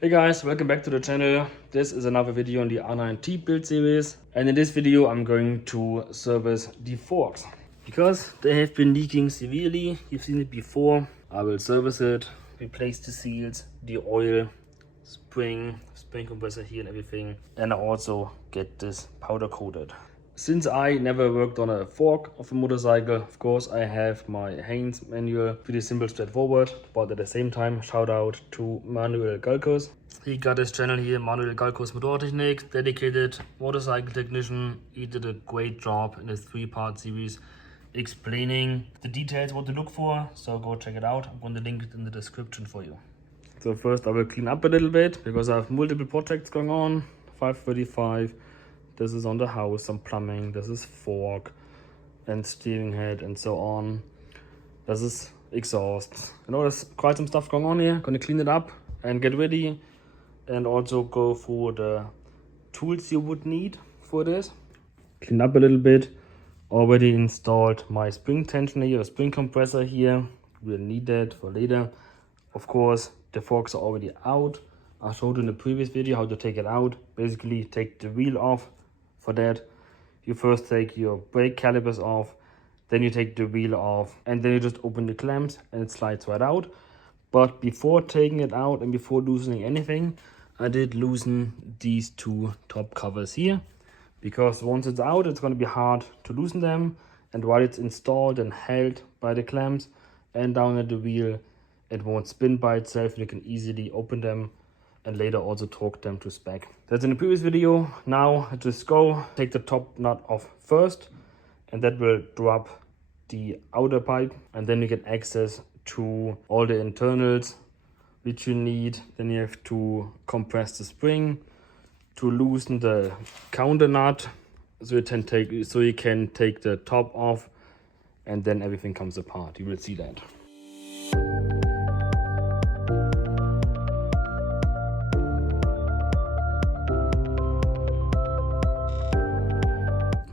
Hey guys, welcome back to the channel. This is another video on the R9T build series, and in this video I'm going to service the forks because they have been leaking severely. You've seen it before. I will service it, replace the seals, the oil, spring compressor here and everything, and I also get this powder coated. Since I never worked on a fork of a motorcycle, of course I have my Haynes manual, pretty simple, straightforward, but at the same time shout out to Manuel Galkos. He got his channel here, Manuel Galkos Motortechnik, dedicated motorcycle technician. He did a great job in his 3-part series explaining the details, what to look for, so go check it out. I'm going to link it in the description for you. So first I will clean up a little bit because I have multiple projects going on. 535. This is on the house, some plumbing, this is fork and steering head and so on. This is exhaust. You know, there's quite some stuff going on here. Gonna clean it up and get ready, and also go through the tools you would need for this. Clean up a little bit. Already installed my spring tensioner here, a spring compressor here. We'll need that for later. Of course, the forks are already out. I showed you in the previous video how to take it out. Basically, take the wheel off. For that, you first take your brake calipers off, then you take the wheel off, and then you just open the clamps and it slides right out. But before taking it out and before loosening anything, I did loosen these two top covers here, because once it's out, it's going to be hard to loosen them, and while it's installed and held by the clamps and down at the wheel, it won't spin by itself, and you can easily open them and later also torque them to spec. That's in the previous video. Now just go take the top nut off first, and that will drop the outer pipe, and then you get access to all the internals which you need. Then you have to compress the spring to loosen the counter nut, so you can take the top off, and then everything comes apart. You will see that.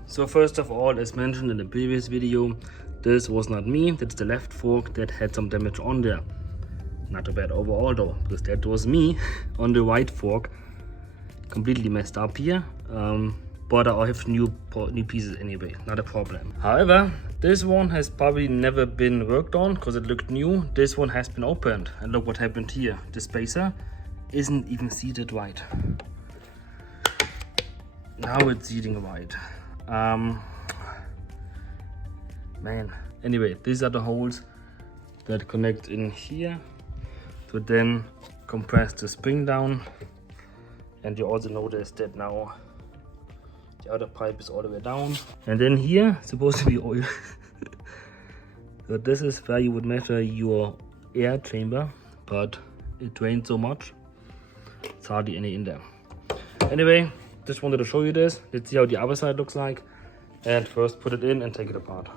So first of all, as mentioned in the previous video, this was not me. That's the left fork that had some damage on there. Not too bad overall though, because that was me on the right fork. Completely messed up here. But I have new pieces anyway, not a problem. However, this one has probably never been worked on because it looked new. This one has been opened, and look what happened here. The spacer isn't even seated right. Now it's seating right. Man, anyway, these are the holes that connect in here to then compress the spring down, and you also notice that now the other pipe is all the way down, and then here supposed to be oil. So this is where you would measure your air chamber, but it drained so much it's hardly any in there. Anyway, just wanted to show you this. Let's see how the other side looks like, and first put it in and take it apart.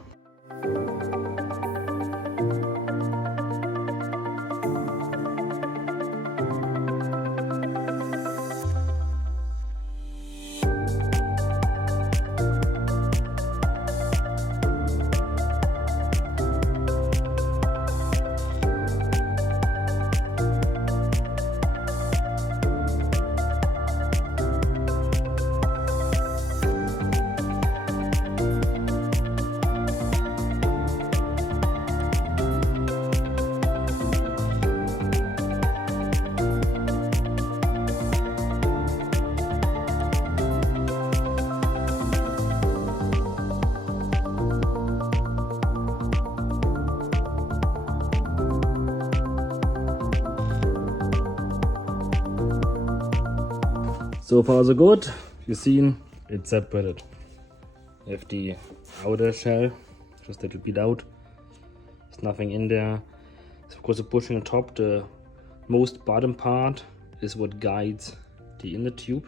So far so good. You've seen it's separated. You have the outer shell, just that to beat out. There's nothing in there. So of course the bushing on top, the most bottom part is what guides the inner tube.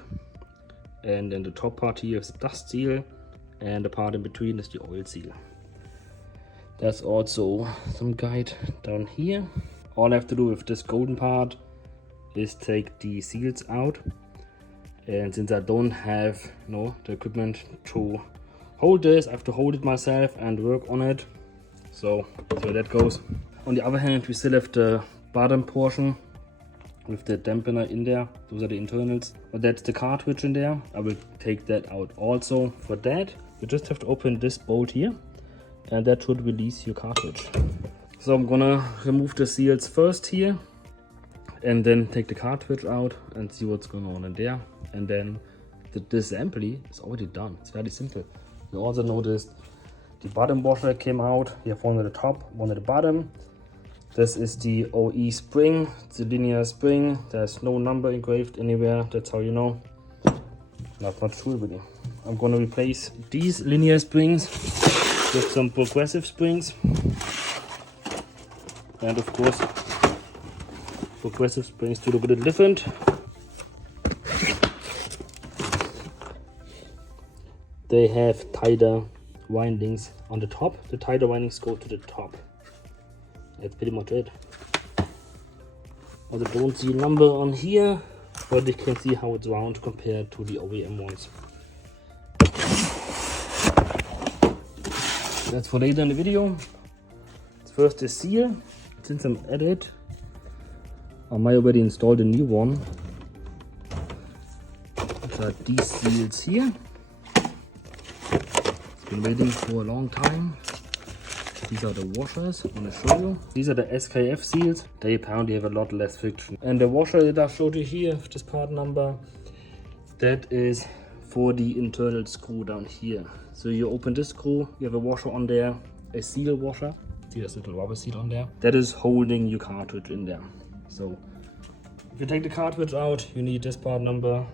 And then the top part here is the dust seal, and the part in between is the oil seal. There's also some guide down here. All I have to do with this golden part is take the seals out. And since I don't have the equipment to hold this, I have to hold it myself and work on it. So that goes. On the other hand, we still have the bottom portion with the dampener in there. Those are the internals, but that's the cartridge in there. I will take that out also. For that, you just have to open this bolt here, and that should release your cartridge. So I'm gonna remove the seals first here, and then take the cartridge out and see what's going on in there. And then the disassembly is already done. It's very simple. You also noticed the bottom washer came out. You have one at the top, one at the bottom. This is the OE spring. It's a linear spring. There's no number engraved anywhere. That's how you know. Not sure really. I'm gonna replace these linear springs with some progressive springs. And of course, progressive springs to look a little different. They have tighter windings on the top. The tighter windings go to the top. That's pretty much it. Also don't see a number on here, but you can see how it's round compared to the OEM ones. That's for later in the video. First the seal. Since I'm at it, I might already installed a new one. Got these seals here. It's been waiting for a long time. These are the washers I'm gonna show you. These are the SKF seals. They apparently have a lot less friction. And the washer that I showed you here, this part number, that is for the internal screw down here. So you open this screw, you have a washer on there, a seal washer. See, there's a little rubber seal on there. That is holding your cartridge in there. So if you take the cartridge out, you need this part number.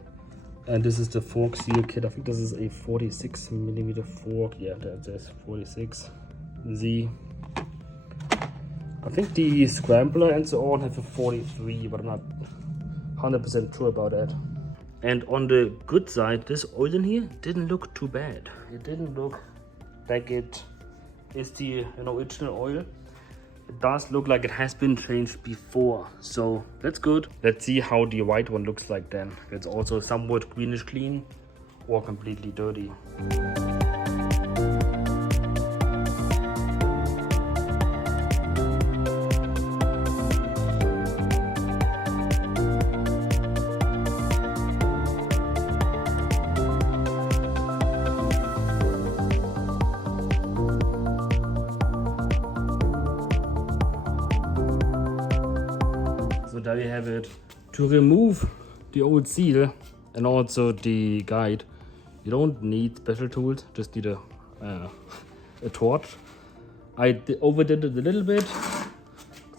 And this is the fork seal kit. I think this is a 46mm fork. Yeah, that's 46. Z. I think the scrambler and so on have a 43, but I'm not 100% sure about that. And on the good side, this oil in here didn't look too bad. It didn't look like it is the original oil. It does look like it has been changed before, so that's good. Let's see how the white one looks like then. It's also somewhat greenish clean or completely dirty. So there you have it. To remove the old seal and also the guide, you don't need special tools, just need a torch. I overdid it a little bit.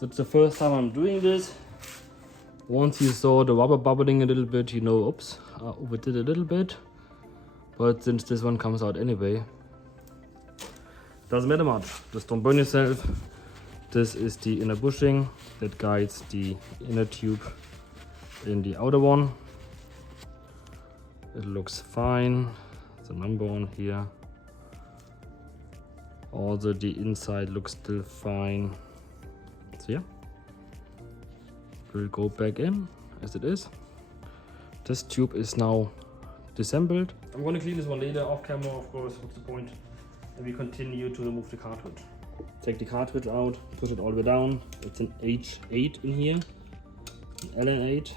That's the first time I'm doing this. Once you saw the rubber bubbling a little bit, you know, oops, I overdid a little bit. But since this one comes out anyway, doesn't matter much. Just don't burn yourself. This is the inner bushing that guides the inner tube in the outer one. It looks fine. There's a number on here. Also the inside looks still fine. So yeah, we'll go back in as it is. This tube is now disassembled. I'm gonna clean this one later off camera, of course, what's the point? And we continue to remove the cartridge. Take the cartridge out, push it all the way down. It's an H8 in here, an LN8.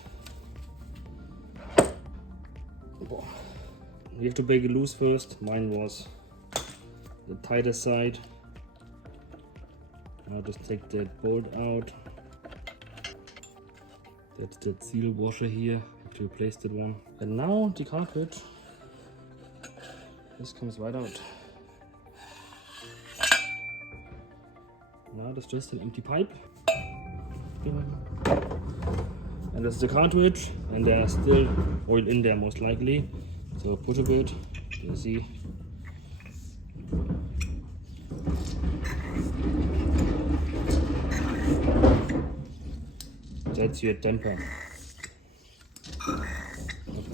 You have to break it loose first. Mine was the tighter side. I'll just take that bolt out. That's the seal washer here. I have to replace that one. And now the cartridge. This comes right out. Now that's just an empty pipe. And that's the cartridge, and there's still oil in there most likely. So push a bit, you see. That's your damper.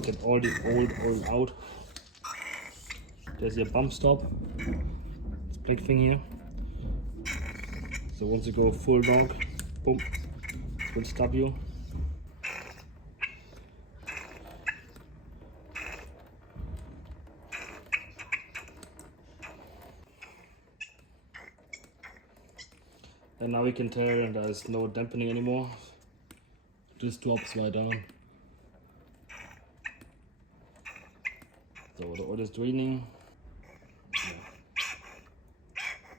Get all the old oil out. There's your bump stop. This black thing here. So once you go full dog, boom, it will stop you. And now we can tell there's no dampening anymore. just drops right down. So the oil is draining. Yeah.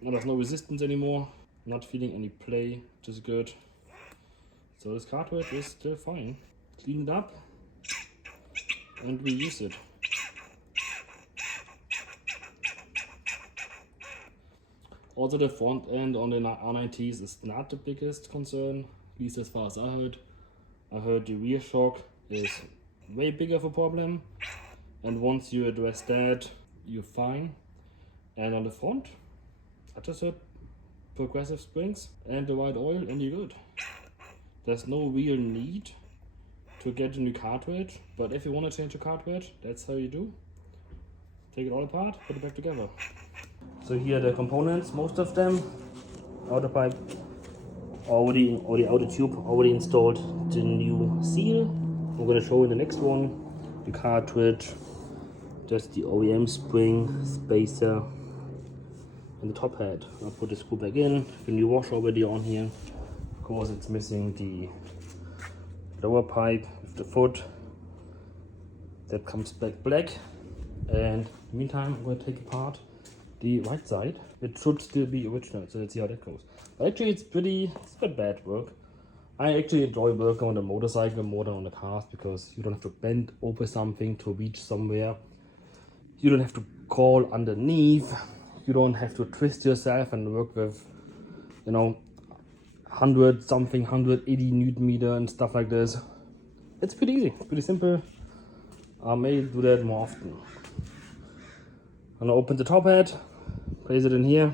Now there's no resistance anymore. Not feeling any play, which is good. So this cartridge is still fine. Clean it up and reuse it. Also the front end on the R9Ts is not the biggest concern, at least as far as I heard. I heard the rear shock is way bigger of a problem, and once you address that, you're fine. And on the front, I just heard progressive springs and the right oil and you're good. There's no real need to get a new cartridge, but if you want to change a cartridge, that's how you do. Take it all apart, put it back together. So here are the components, most of them. Outer pipe already, or the outer tube already installed the new seal. I'm going to show in the next one. The cartridge, just the OEM spring, spacer, and the top head. I'll put the screw back in. The new washer already on here. Of course, it's missing the lower pipe with the foot. That comes back black. And in the meantime, I'm going to take apart the right side. It should still be original, so let's see how that goes. But actually, it's not bad work. I actually enjoy working on the motorcycle more than on the cars because you don't have to bend over something to reach somewhere. You don't have to crawl underneath. You don't have to twist yourself and work with, 180 Newton meter and stuff like this. It's pretty easy, pretty simple. I may do that more often. I'm gonna open the top head, place it in here,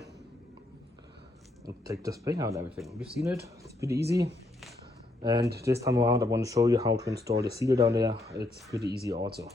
and take the spring out and everything. You've seen it, it's pretty easy. And this time around I want to show you how to install the seal down there. It's pretty easy also.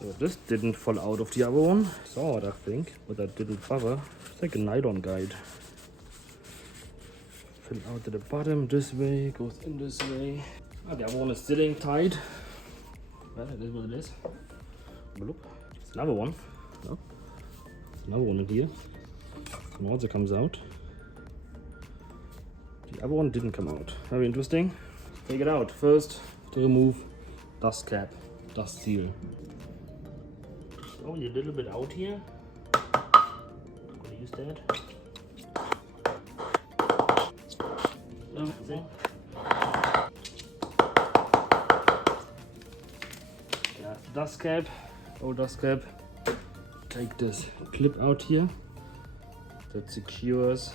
So this didn't fall out of the other one. Saw it, I think, but that didn't bother. It's like a nylon guide. Fill out to the bottom this way, goes in this way. The other one is still tight. Well, that is what it is. Bloop. It's another one. No? There's another one in here. One also comes out. The other one didn't come out. Very interesting. Take it out. First, to remove dust cap, dust seal. Only a little bit out here. I'm gonna use that. Yeah, dust cap, old dust cap. Take this clip out here. That secures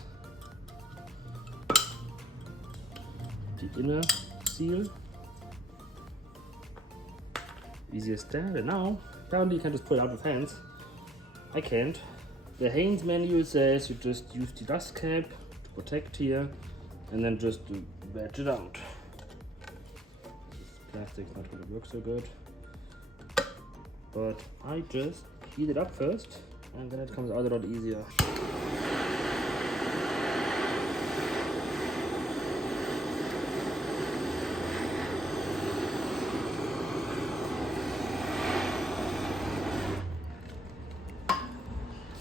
the inner seal. Easy as that. And now, apparently you can just pull it out with hands. I can't. The Haynes manual says you just use the dust cap to protect here and then just wedge it out. This plastic's not going to work so good. But I just heat it up first and then it comes out a lot easier.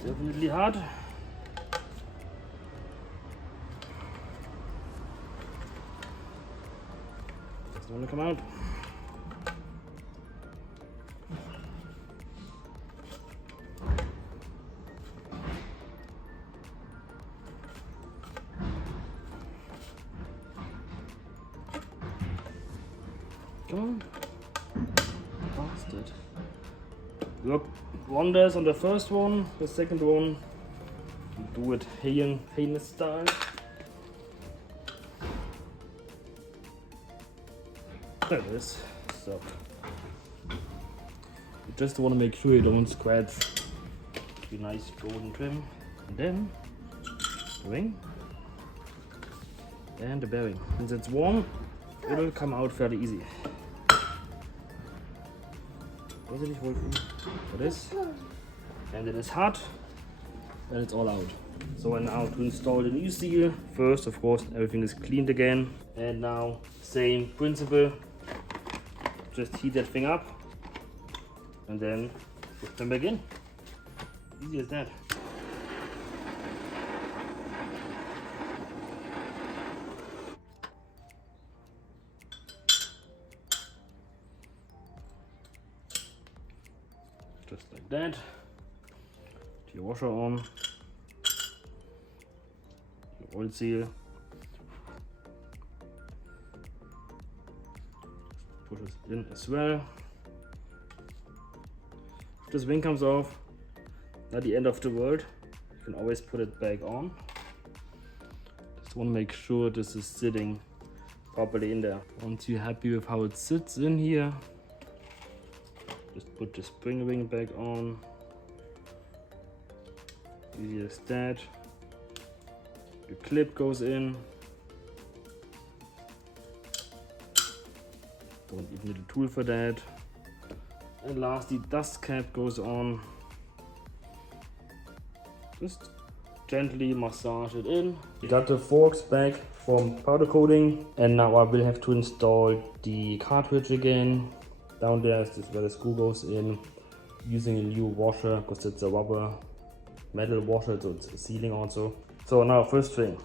Definitely hard. Wanna come out? Come on. Bastard. Worked wonders on the first one. The second one, do it heinous style. There it is. So you just want to make sure you don't scratch the nice golden trim. And then the ring and the bearing. Since it's warm, it'll come out fairly easy. For this, and it is hot, and it's all out. So now to install the new seal, first of course everything is cleaned again, and now same principle, just heat that thing up and then put them back in. Easy as that. Just like that. Put your washer on, your oil seal, push it in as well. If this wing comes off, not the end of the world, you can always put it back on. Just want to make sure this is sitting properly in there. Once you're happy with how it sits in here, just put the spring ring back on. Easy as that. The clip goes in. Don't even need a tool for that. And lastly, dust cap goes on. Just gently massage it in. We got the forks back from powder coating, and now I will have to install the cartridge again. Down there is where the screw goes in, using a new washer because it's a rubber metal washer, so it's sealing also. So now first thing,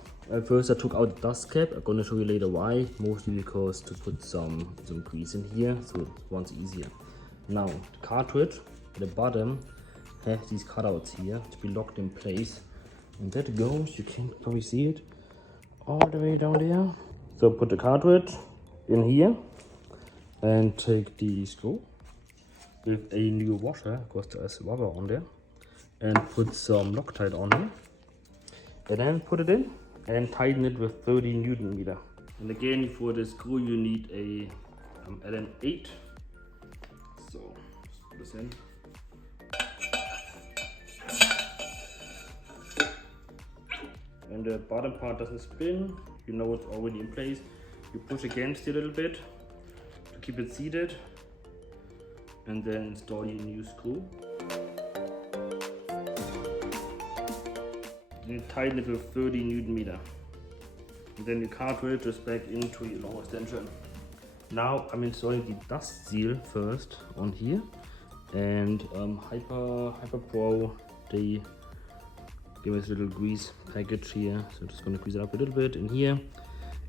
first I took out the dust cap. I'm gonna show you later why, mostly because to put some grease in here so it runs easier. Now the cartridge at the bottom has these cutouts here to be locked in place, and that goes, you can probably see it, all the way down there. So put the cartridge in here and take the screw with a new washer, because there's rubber on there, and put some Loctite on here, and then put it in and tighten it with 30 Newton meter. And again, for the screw you need a Allen 8. So put this in. When the bottom part doesn't spin, you know it's already in place. You push against it a little bit to keep it seated, and then install your new screw. And tighten it with 30 Newton meter. And then the cartridge is back into your long extension. Now I'm installing the dust seal first on here, and Hyper Pro, they give us a little grease package here, so I'm just gonna grease it up a little bit in here,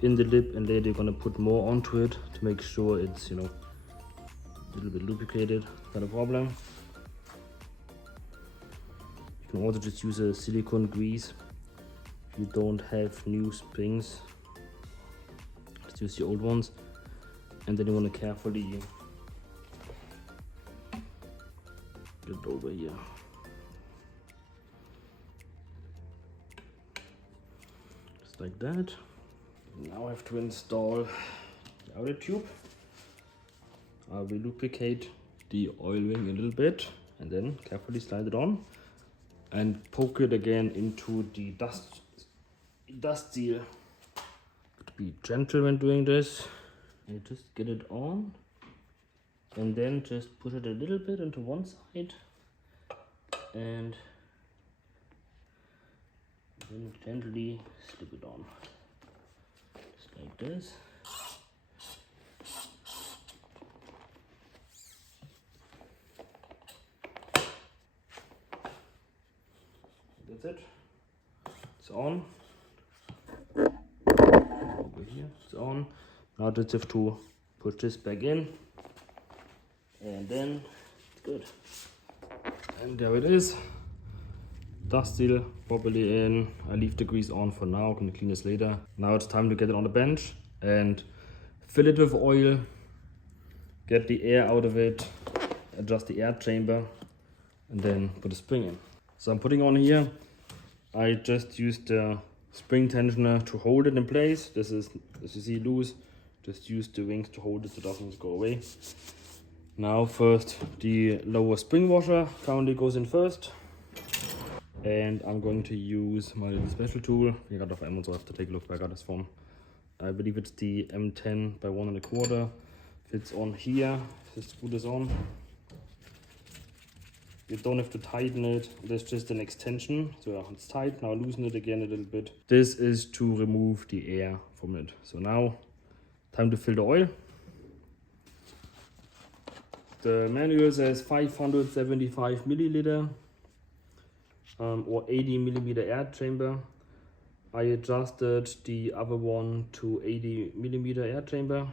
in the lip, and then they're gonna put more onto it to make sure it's, you know, a little bit lubricated. Not a problem. You can also just use a silicone grease if you don't have new springs. Just use the old ones, and then you want to carefully get it over here. Just like that. Now I have to install the outer tube. I will lubricate the oil ring a little bit and then carefully slide it on and poke it again into the dust seal. To be gentle when doing this, and just get it on, and then just push it a little bit into one side, and then gently slip it on, just like this. That's it. It's on. Over here, it's on. Now just have to Push this back in, and then it's good. And there it is. Dust seal properly in. I leave the grease on for now, I'm gonna clean this later. Now it's time to get it on the bench and fill it with oil, get the air out of it, adjust the air chamber, and then put a spring in. So I'm putting on here, I just used the spring tensioner to hold it in place. This is, as you see, loose. Just use the wings to hold it so it doesn't go away. Now first the lower spring washer currently goes in first. And I'm going to use my little special tool. I got off Amazon, so I have to take a look where I got this from. I believe it's the M10 by 1 1/4. Fits on here. Just screw this on. You don't have to tighten it. There's just an extension. So it's tight. Now loosen it again a little bit. This is to remove the air from it. So now, time to fill the oil. The manual says 575 milliliter. Or 80 millimeter air chamber. I adjusted the other one to 80 millimeter air chamber.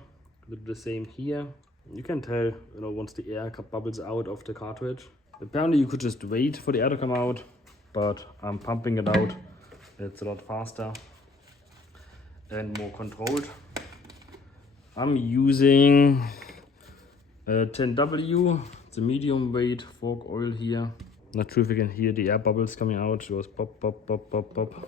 Do the same here. You can tell, once the air bubbles out of the cartridge. Apparently you could just wait for the air to come out, but I'm pumping it out. It's a lot faster and more controlled. I'm using 10W. It's a medium weight fork oil here. Not sure if you can hear the air bubbles coming out. It goes pop, pop, pop, pop, pop.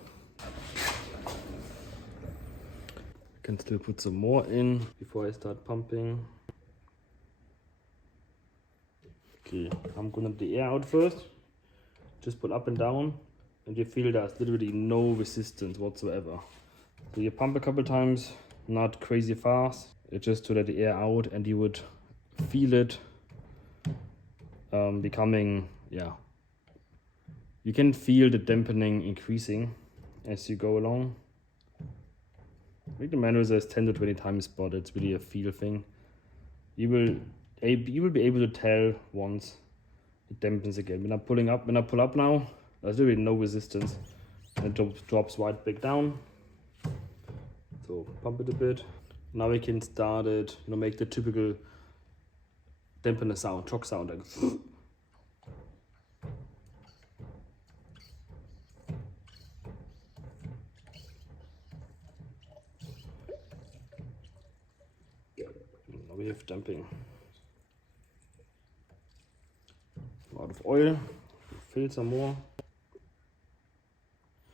I can still put some more in before I start pumping. Okay, I'm gonna let the air out first. Just pull up and down, and you feel there's literally no resistance whatsoever. So you pump a couple times, not crazy fast. It's just to let the air out, and you would feel it becoming, yeah. You can feel the dampening increasing as you go along. I think the manual says 10 to 20 times, but it's really a feel thing. You will be able to tell once it dampens again. When I pull up now, there's really no resistance. And it drops right back down. So pump it a bit. Now we can start it, make the typical dampener sound, shock sound. Like now we have damping. Out of oil, fill some more.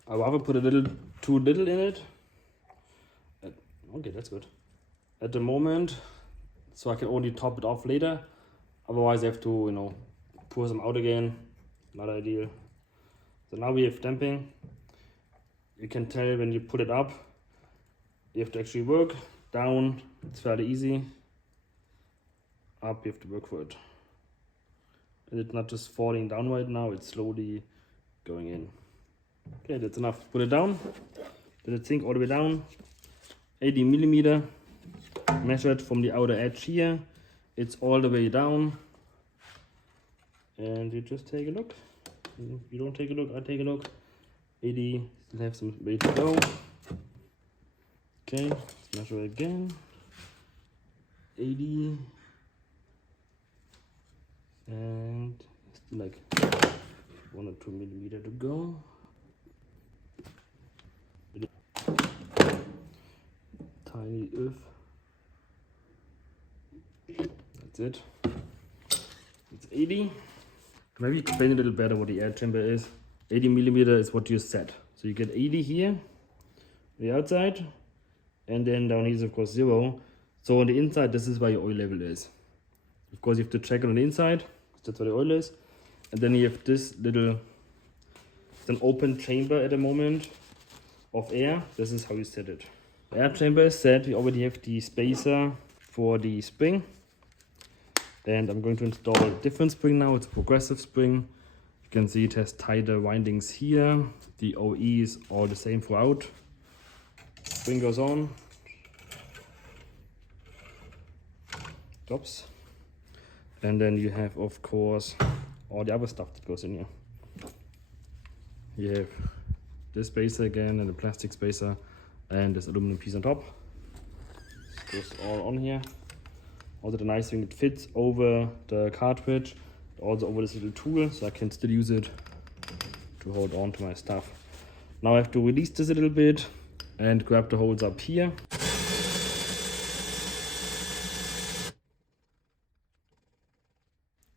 I rather put too little in it. Okay, that's good. At the moment, so I can only top it off later. Otherwise I have to, pour some out again. Not ideal. So now we have damping. You can tell when you put it up, you have to actually work. Down, it's fairly easy. Up, you have to work for it. And it's not just falling down right now, it's slowly going in. Okay, that's enough. Put it down. Let it sink all the way down. 80 millimeter. Measured from the outer edge here. It's all the way down. And you just take a look. If you don't take a look, I take a look. 80, still have some way to go. Okay, let's measure again. 80. And still like 1 or 2 millimeter to go. Tiny if. That's it. It's 80. Maybe explain a little better what the air chamber is. 80 millimeter is what you set. So you get 80 here, the outside, and then down here is of course 0. So on the inside, this is where your oil level is. Of course, you have to check it on the inside. That's where the oil is. And then you have this little, it's an open chamber at the moment of air. This is how you set it. The air chamber is set. We already have the spacer for the spring. And I'm going to install a different spring now. It's a progressive spring. You can see it has tighter windings here. The OE is all the same throughout. Spring goes on. Drops. And then you have, of course, all the other stuff that goes in here. You have this spacer again, and the plastic spacer, and this aluminum piece on top. This goes all on here. Also the nice thing, it fits over the cartridge, also over this little tool, so I can still use it to hold on to my stuff. Now I have to release this a little bit and grab the holes up here.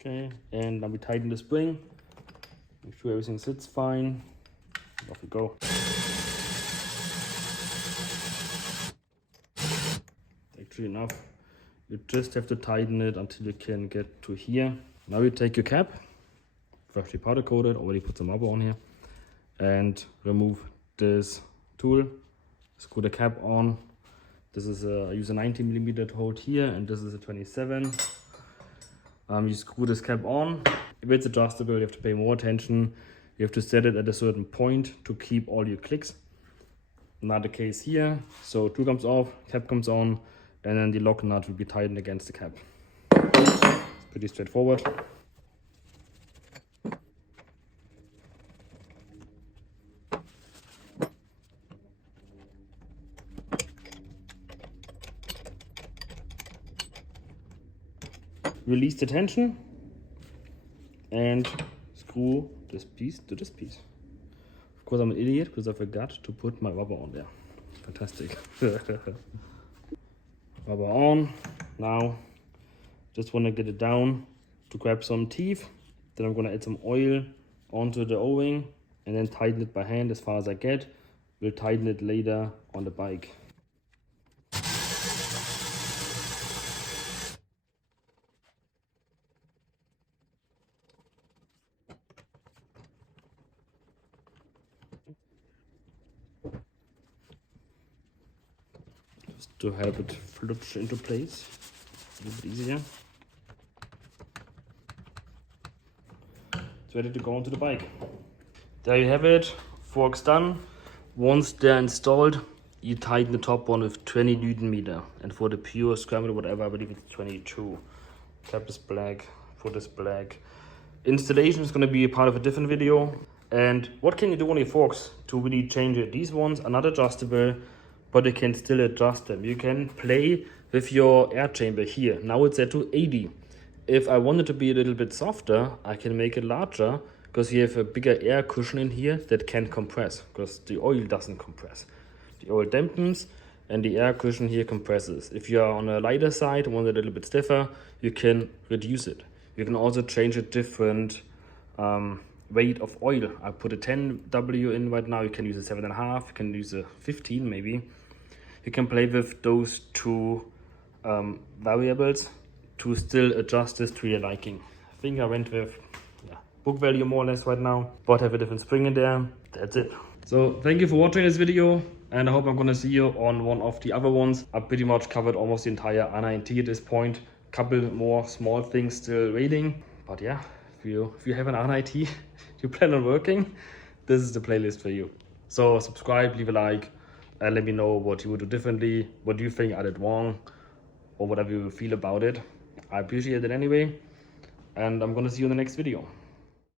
Okay, and now we tighten the spring, make sure everything sits fine. Off we go. Actually enough. You just have to tighten it until you can get to here. Now you take your cap, freshly powder coated, already put some rubber on here, and remove this tool. Screw the cap on. This is I use a 90mm to hold here, and this is a 27. You screw this cap on. If it's adjustable, you have to pay more attention. You have to set it at a certain point to keep all your clicks. Not the case here. So tool comes off, cap comes on, and then the lock nut will be tightened against the cap. It's pretty straightforward. Release the tension and screw this piece to this piece. Of course, I'm an idiot because I forgot to put my rubber on there. Fantastic. Rubber on. Now, just want to get it down to grab some teeth. Then I'm going to add some oil onto the O-ring and then tighten it by hand as far as I get. We'll tighten it later on the bike. Just to help it flutch into place a little bit easier. It's ready to go onto the bike. There you have it, forks done. Once they're installed, you tighten the top one with 20 Newton-meter. And for the pure scramble, whatever, I believe it's 22. Cap is black, foot is black. Installation is going to be a part of a different video. And what can you do on your forks to really change it? These ones are not adjustable, but you can still adjust them. You can play with your air chamber here. Now it's set to 80. If I want it to be a little bit softer, I can make it larger because you have a bigger air cushion in here that can compress because the oil doesn't compress. The oil dampens and the air cushion here compresses. If you are on a lighter side, want it a little bit stiffer, you can reduce it. You can also change a different weight of oil. I put a 10W in right now. You can use a 7.5, you can use a 15 maybe. You can play with those two variables to still adjust this to your liking. I think I went with book value more or less right now, but have a different spring in there. That's it. So thank you for watching this video, and I hope I'm gonna see you on one of the other ones. I pretty much covered almost the entire R9T at this point. Couple more small things still waiting, but yeah, if you have an R9T you plan on working, this is the playlist for you. So subscribe, leave a like, and let me know what you would do differently, what do you think I did wrong, or whatever you feel about it. I appreciate it anyway, and I'm gonna see you in the next video.